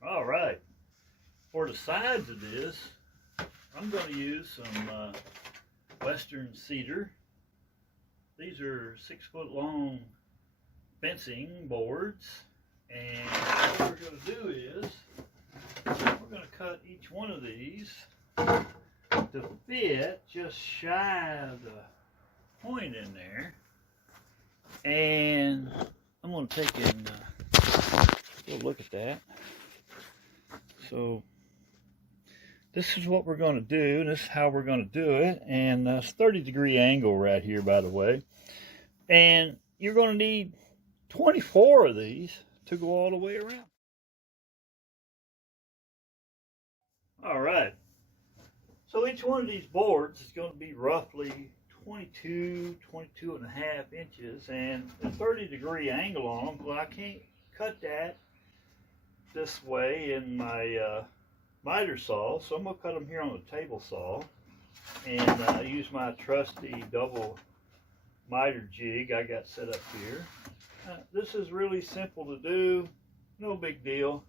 All right, for the sides of this, I'm going to use some Western cedar. These are 6-foot long fencing boards, and what we're going to do is we're going to cut each one of these to fit just shy of the point in there. And I'm going to take and go look at that. So this is what we're going to do, and this is how we're going to do it. And it's 30-degree angle right here, by the way. And you're going to need 24 of these to go all the way around. All right. So each one of these boards is going to be roughly 22 and a half inches, and a 30-degree angle on them. Well, I can't cut that this way in my miter saw, so I'm going to cut them here on the table saw, and use my trusty double miter jig I got set up here. This is really simple to do, no big deal.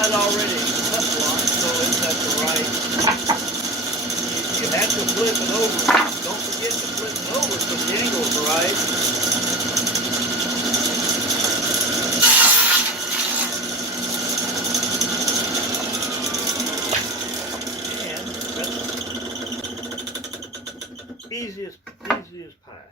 I'd already cut one, so it's at the right. You have to flip it over. Don't forget to flip it over so the angle's right. And that's easy as pie.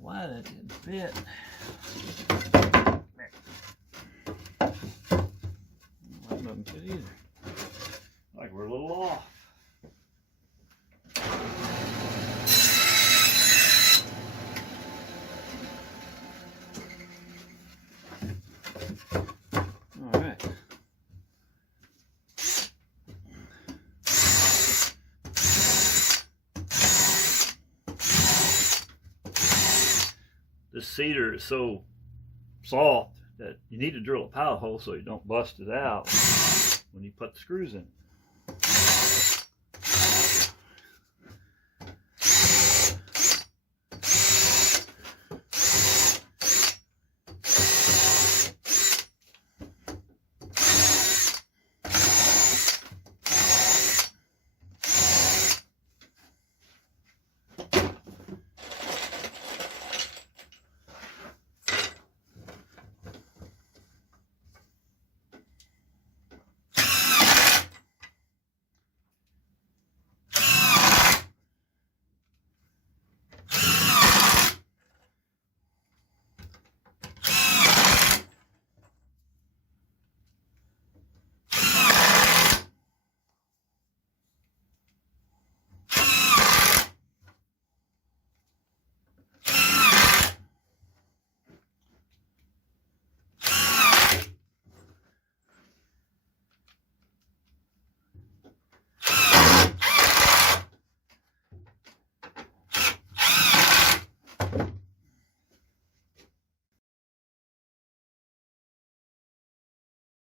Why that didn't fit. That doesn't fit either. Like we're a little off. All right. This cedar is so soft that you need to drill a pilot hole so you don't bust it out when you put the screws in.